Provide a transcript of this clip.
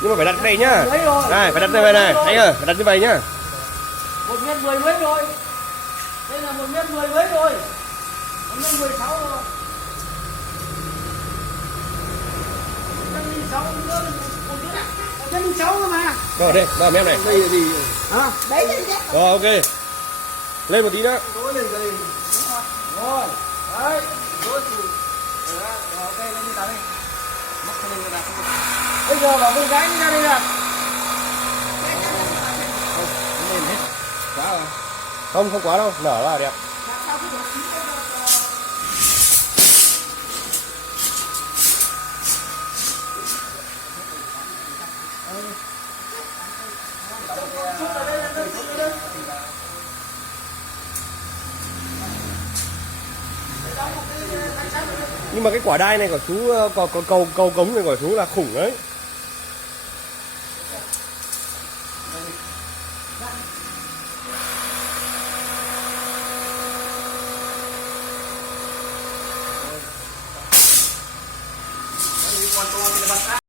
Nhưng mà phải đặt đây nhá. Này, phải đặt như vậy này, anh ơi, phải đặt như vậy nhá. 1m10 mấy rồi. Đây là 1m10 mấy rồi. 1m16 rồi. 1m06 nữa, 1m06 cơ mà. Rồi đây, vào mép này. Đây thì À, đấy đấy đấy. rồi ok. Lên một tí nữa. Rồi, lên đây. Rồi. Đấy, rồi thì rồi ok lên đi ta đi. Mắc lên đây đặt. Bây giờ vào con gái đi ra đây nè. Lên hết. Quá rồi. Không, không quá đâu, nở là đẹp. Nhưng mà cái quả đai này của chú có cầu cống này của chú là khủng đấy. Quan to thì là